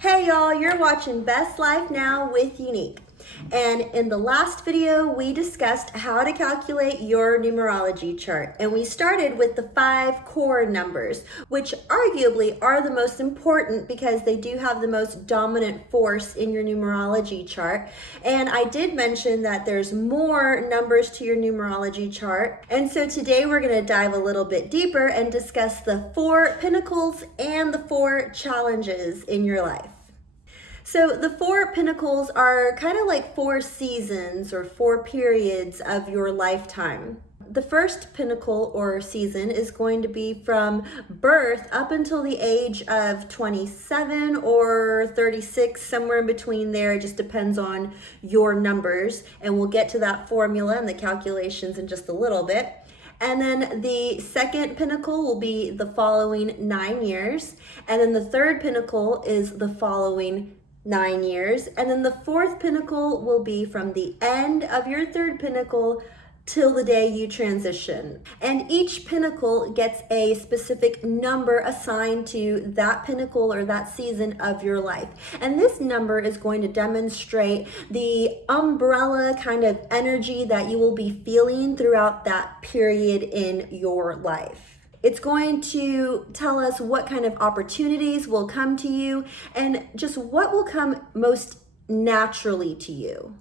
Hey y'all, you're watching Best Life Now with Unique. And in the last video, we discussed how to calculate your numerology chart. And we started with the 5 core numbers, which arguably are the most important because they do have the most dominant force in your numerology chart. And I did mention that there's more numbers to your numerology chart. And so today we're going to dive a little bit deeper and discuss the 4 pinnacles and the 4 challenges in your life. So the 4 pinnacles are kind of like 4 seasons or 4 periods of your lifetime. The first pinnacle or season is going to be from birth up until the age of 27 or 36, somewhere in between there. It just depends on your numbers. And we'll get to that formula and the calculations in just a little bit. And then the second pinnacle will be the following 9 years. And then the third pinnacle is the following 9 years. And then the fourth pinnacle will be from the end of your third pinnacle till the day you transition. And each pinnacle gets a specific number assigned to that pinnacle or that season of your life. And this number is going to demonstrate the umbrella kind of energy that you will be feeling throughout that period in your life. It's going to tell us what kind of opportunities will come to you and just what will come most naturally to you.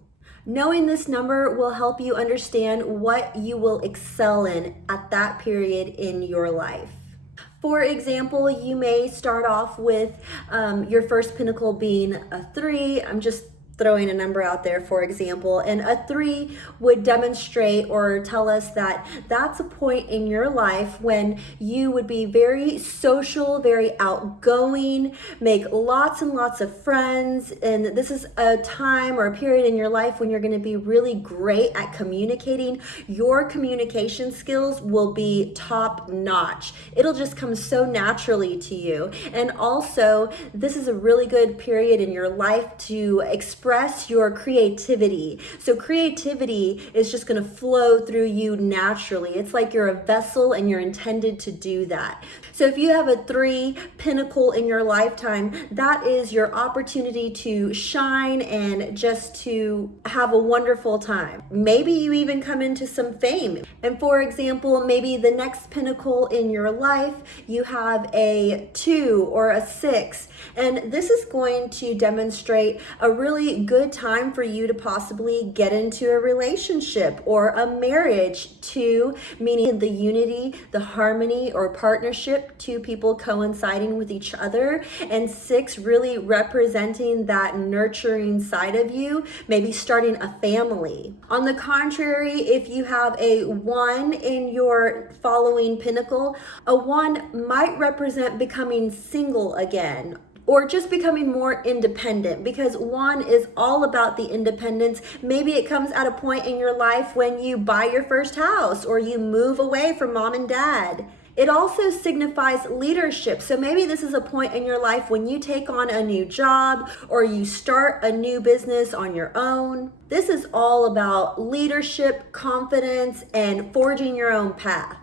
Knowing this number will help you understand what you will excel in at that period in your life. For example, you may start off with your first pinnacle being a 3. I'm just throwing a number out there, for example, and a 3 would demonstrate or tell us that that's a point in your life when you would be very social, very outgoing, make lots and lots of friends, and this is a time or a period in your life when you're going to be really great at communicating. Your communication skills will be top notch. It'll just come so naturally to you. And also, this is a really good period in your life to express your creativity. So creativity is just going to flow through you naturally. It's like you're a vessel and you're intended to do that. So if you have a 3 pinnacle in your lifetime, that is your opportunity to shine and just to have a wonderful time. Maybe you even come into some fame. And for example, maybe the next pinnacle in your life, you have a 2 or a 6. And this is going to demonstrate a really good time for you to possibly get into a relationship or a marriage. 2 meaning the unity, the harmony or partnership, 2 people coinciding with each other, and 6 really representing that nurturing side of you, maybe starting a family. On the contrary, if you have a 1 in your following pinnacle, a 1 might represent becoming single again, or just becoming more independent, because 1 is all about the independence. Maybe it comes at a point in your life when you buy your first house or you move away from mom and dad. It also signifies leadership. So maybe this is a point in your life when you take on a new job or you start a new business on your own. This is all about leadership, confidence, and forging your own path.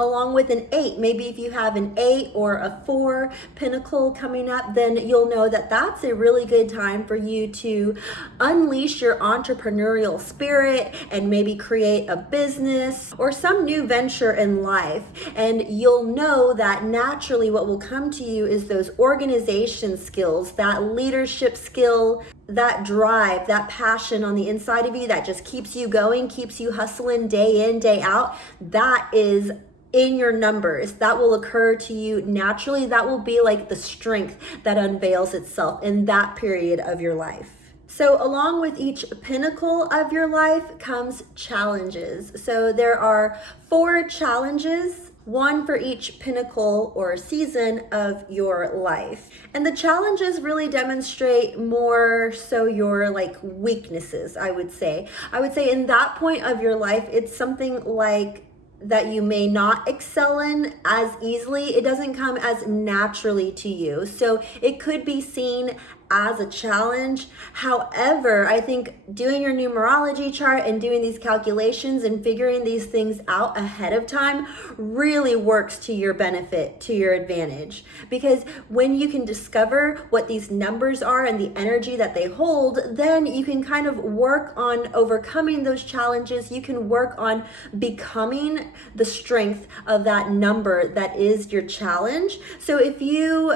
Along with an 8. Maybe if you have an 8 or a 4 pinnacle coming up, then you'll know that that's a really good time for you to unleash your entrepreneurial spirit and maybe create a business or some new venture in life. And you'll know that naturally what will come to you is those organization skills, that leadership skill, that drive, that passion on the inside of you that just keeps you going, keeps you hustling day in, day out. That is in your numbers. That will occur to you naturally. That will be like the strength that unveils itself in that period of your life. So along with each pinnacle of your life comes challenges. So there are 4 challenges, 1 for each pinnacle or season of your life. And the challenges really demonstrate more so your weaknesses, I would say. I would say in that point of your life, it's something like that you may not excel in as easily. It doesn't come as naturally to you. So it could be seen as a challenge. However, I think doing your numerology chart and doing these calculations and figuring these things out ahead of time really works to your benefit, to your advantage. Because when you can discover what these numbers are and the energy that they hold, then you can kind of work on overcoming those challenges. You can work on becoming the strength of that number that is your challenge. So if you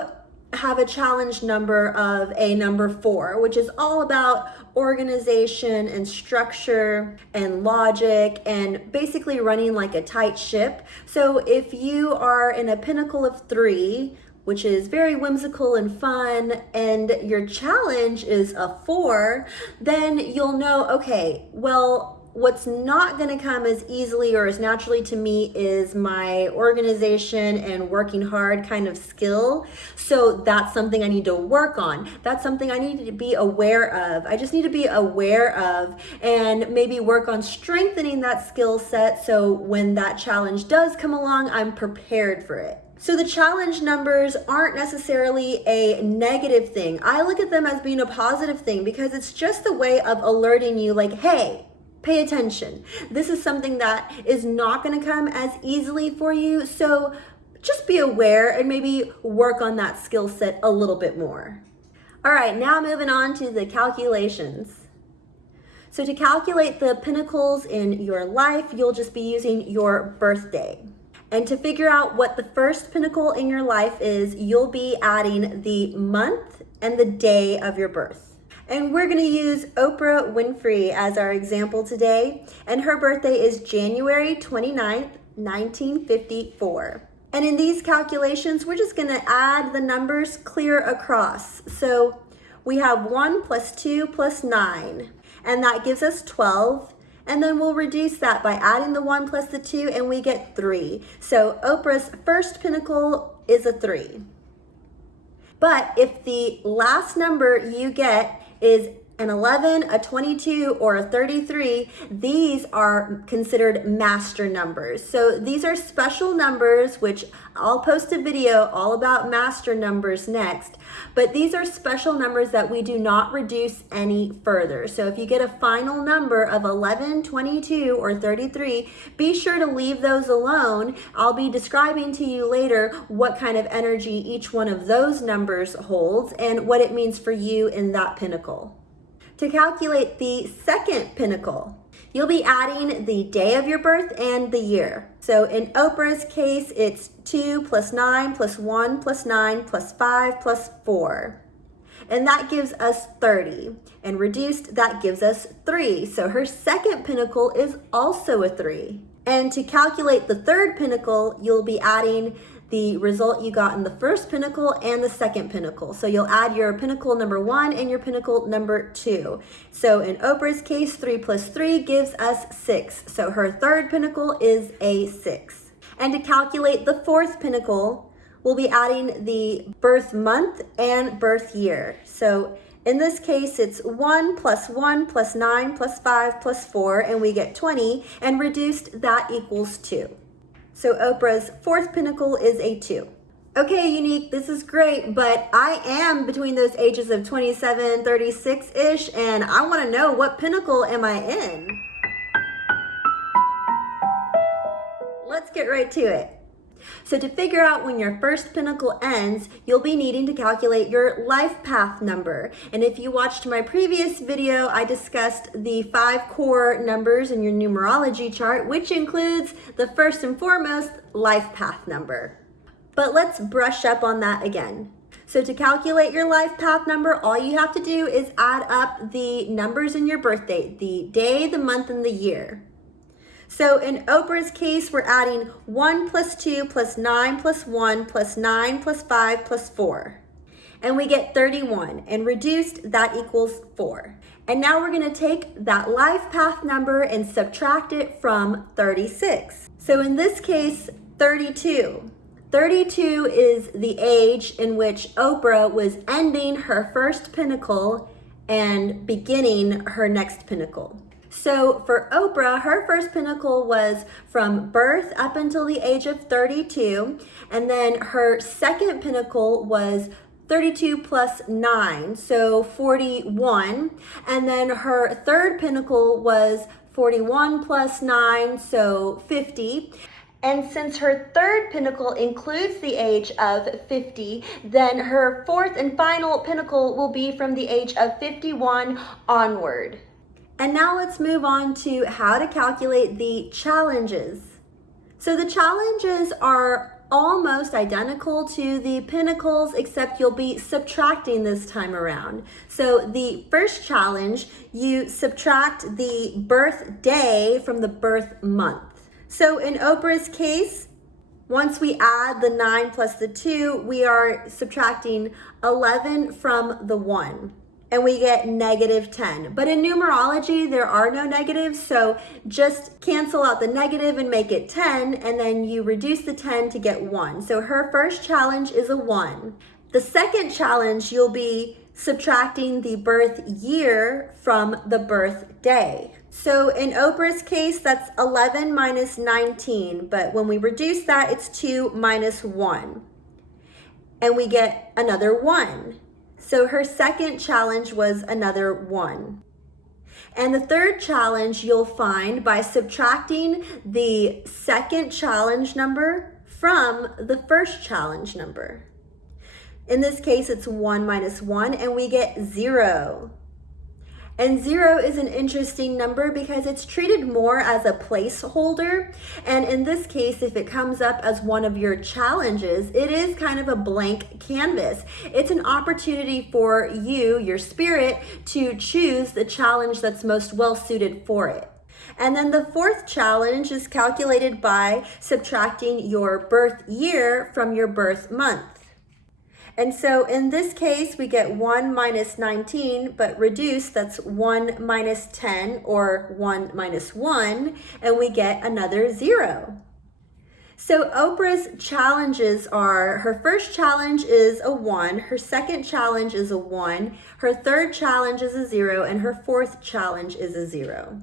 have a challenge number of a number 4, which is all about organization and structure and logic and basically running like a tight ship. So if you are in a pinnacle of 3, which is very whimsical and fun, and your challenge is a 4, then you'll know, okay, well, what's not going to come as easily or as naturally to me is my organization and working hard kind of skill. So that's something I need to work on. That's something I need to be aware of. I just need to be aware of and maybe work on strengthening that skill set so when that challenge does come along, I'm prepared for it. So the challenge numbers aren't necessarily a negative thing. I look at them as being a positive thing because it's just a way of alerting you like, hey, pay attention. This is something that is not going to come as easily for you. So just be aware and maybe work on that skill set a little bit more. All right, now moving on to the calculations. So to calculate the pinnacles in your life, you'll just be using your birthday. And to figure out what the first pinnacle in your life is, you'll be adding the month and the day of your birth. And we're going to use Oprah Winfrey as our example today. And her birthday is January 29th, 1954. And in these calculations, we're just going to add the numbers clear across. So we have 1 plus 2 plus 9, and that gives us 12. And then we'll reduce that by adding the 1 plus the 2, and we get 3. So Oprah's first pinnacle is a 3. But if the last number you get is an 11, a 22, or a 33, these are considered master numbers. So these are special numbers, which I'll post a video all about master numbers next, but these are special numbers that we do not reduce any further. So if you get a final number of 11, 22, or 33, be sure to leave those alone. I'll be describing to you later what kind of energy each one of those numbers holds and what it means for you in that pinnacle. To calculate the second pinnacle, you'll be adding the day of your birth and the year. So in Oprah's case, it's 2 plus 9 plus 1 plus 9 plus 5 plus 4. And that gives us 30. And reduced, that gives us 3. So her second pinnacle is also a 3. And to calculate the third pinnacle, you'll be adding the result you got in the first pinnacle and the second pinnacle. So you'll add your pinnacle number 1 and your pinnacle number 2. So in Oprah's case, 3 plus 3 gives us 6. So her third pinnacle is a 6. And to calculate the fourth pinnacle, we'll be adding the birth month and birth year. So in this case, it's 1 plus 1 plus 9 plus 5 plus 4, and we get 20, and reduced, that equals 2. So Oprah's fourth pinnacle is a 2. Okay, Unique, this is great, but I am between those ages of 27, 36-ish, and I want to know, what pinnacle am I in? Let's get right to it. So to figure out when your first pinnacle ends, you'll be needing to calculate your life path number. And if you watched my previous video, I discussed the 5 core numbers in your numerology chart, which includes the first and foremost life path number. But let's brush up on that again. So to calculate your life path number, all you have to do is add up the numbers in your birthday, the day, the month, and the year. So in Oprah's case, we're adding 1 plus 2 plus 9 plus 1 plus 9 plus 5 plus 4. And we get 31, and reduced, that equals 4. And now we're going to take that life path number and subtract it from 36. So in this case, 32. 32 is the age in which Oprah was ending her first pinnacle and beginning her next pinnacle. So for Oprah, her first pinnacle was from birth up until the age of 32, and then her second pinnacle was 32 plus 9, so 41. And then her third pinnacle was 41 plus 9, so 50. And since her third pinnacle includes the age of 50, then her fourth and final pinnacle will be from the age of 51 onward. And now let's move on to how to calculate the challenges. So the challenges are almost identical to the pinnacles, except you'll be subtracting this time around. So the first challenge, you subtract the birthday from the birth month. So in Oprah's case, once we add the 9 plus the 2, we are subtracting 11 from the 1. And we get -10. But in numerology, there are no negatives, so just cancel out the negative and make it 10, and then you reduce the 10 to get 1. So her first challenge is a 1. The second challenge, you'll be subtracting the birth year from the birthday. So in Oprah's case, that's 11 minus 19, but when we reduce that, it's 2 minus 1. And we get another 1. So her second challenge was another 1. And the third challenge you'll find by subtracting the second challenge number from the first challenge number. In this case, it's 1 minus 1, and we get 0. And 0 is an interesting number because it's treated more as a placeholder. And in this case, if it comes up as one of your challenges, it is kind of a blank canvas. It's an opportunity for you, your spirit, to choose the challenge that's most well suited for it. And then the fourth challenge is calculated by subtracting your birth year from your birth month. And so in this case, we get 1 minus 19, but reduced, that's 1 minus 10, or 1 minus 1, and we get another 0. So Oprah's challenges are, her first challenge is a 1, her second challenge is a 1, her third challenge is a 0, and her fourth challenge is a 0.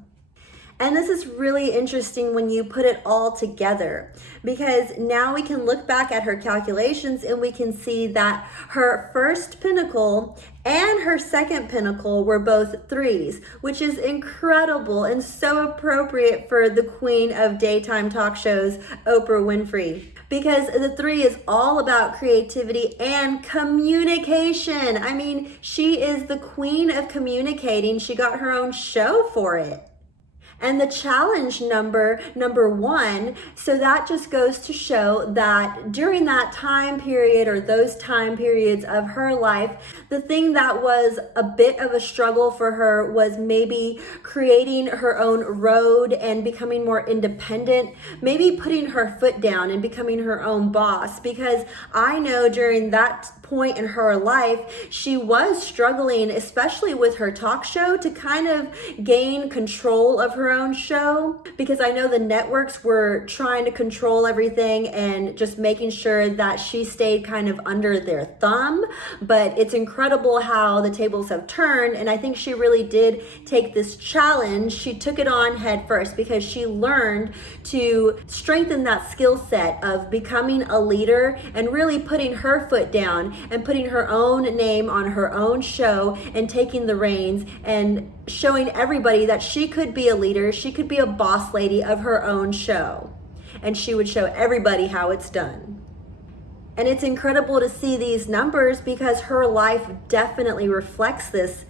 And this is really interesting when you put it all together, because now we can look back at her calculations and we can see that her first pinnacle and her second pinnacle were both 3s, which is incredible and so appropriate for the queen of daytime talk shows, Oprah Winfrey. Because the 3 is all about creativity and communication. I mean, she is the queen of communicating. She got her own show for it. And the challenge number 1, so that just goes to show that during that time period, or those time periods of her life, the thing that was a bit of a struggle for her was maybe creating her own road and becoming more independent, maybe putting her foot down and becoming her own boss. Because I know during that point in her life, she was struggling, especially with her talk show, to kind of gain control of her own show, because I know the networks were trying to control everything and just making sure that she stayed kind of under their thumb. But it's incredible how the tables have turned, and I think she really did take this challenge. She took it on head first because she learned to strengthen that skill set of becoming a leader and really putting her foot down and putting her own name on her own show and taking the reins and showing everybody that she could be a leader, she could be a boss lady of her own show, and she would show everybody how it's done. And it's incredible to see these numbers because her life definitely reflects this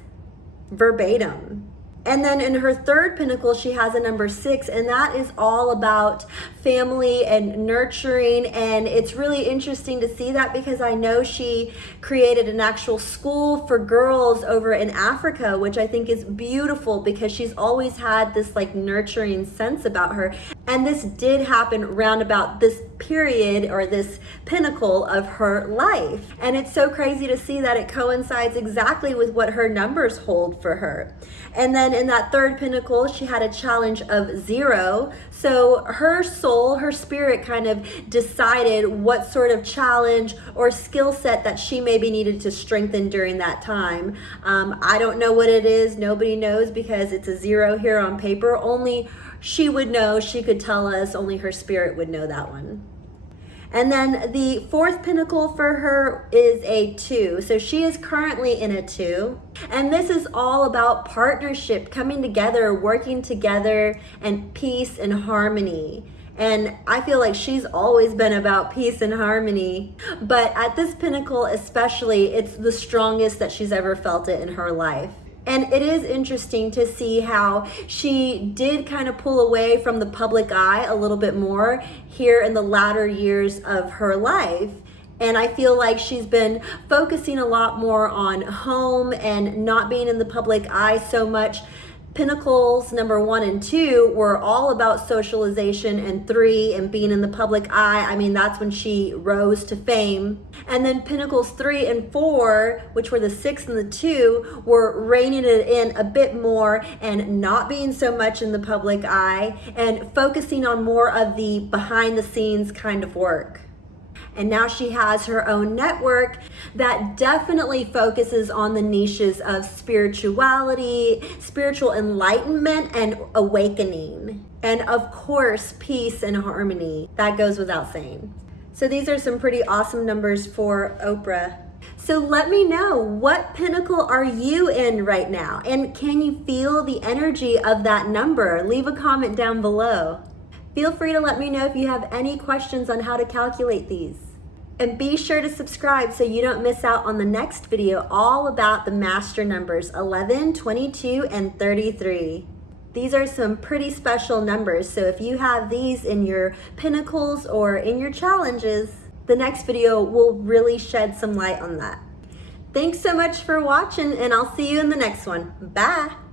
verbatim. And then in her third pinnacle, she has a number 6, and that is all about family and nurturing. And it's really interesting to see that because I know she created an actual school for girls over in Africa, which I think is beautiful because she's always had this like nurturing sense about her. And this did happen round about this period or this pinnacle of her life. And it's so crazy to see that it coincides exactly with what her numbers hold for her. And then in that third pinnacle, she had a challenge of 0. So her soul, her spirit kind of decided what sort of challenge or skill set that she maybe needed to strengthen during that time. I don't know what it is. Nobody knows because it's a 0 here on paper. Only she would know, she could tell us, only her spirit would know that one. And then the fourth pinnacle for her is a 2. So she is currently in a 2. And this is all about partnership, coming together, working together, and peace and harmony. And I feel like she's always been about peace and harmony. But at this pinnacle especially, it's the strongest that she's ever felt it in her life. And it is interesting to see how she did kind of pull away from the public eye a little bit more here in the latter years of her life. And I feel like she's been focusing a lot more on home and not being in the public eye so much. Pinnacles number 1 and 2 were all about socialization, and 3 and being in the public eye. I mean, that's when she rose to fame. And then Pinnacles 3 and 4, which were the 6 and the 2, were reining it in a bit more and not being so much in the public eye and focusing on more of the behind the scenes kind of work. And now she has her own network that definitely focuses on the niches of spirituality, spiritual enlightenment, and awakening. And of course, peace and harmony. That goes without saying. So these are some pretty awesome numbers for Oprah. So let me know, what pinnacle are you in right now? And can you feel the energy of that number? Leave a comment down below. Feel free to let me know if you have any questions on how to calculate these. And be sure to subscribe so you don't miss out on the next video all about the master numbers 11, 22, and 33. These are some pretty special numbers, so if you have these in your pinnacles or in your challenges, the next video will really shed some light on that. Thanks so much for watching, and I'll see you in the next one. Bye!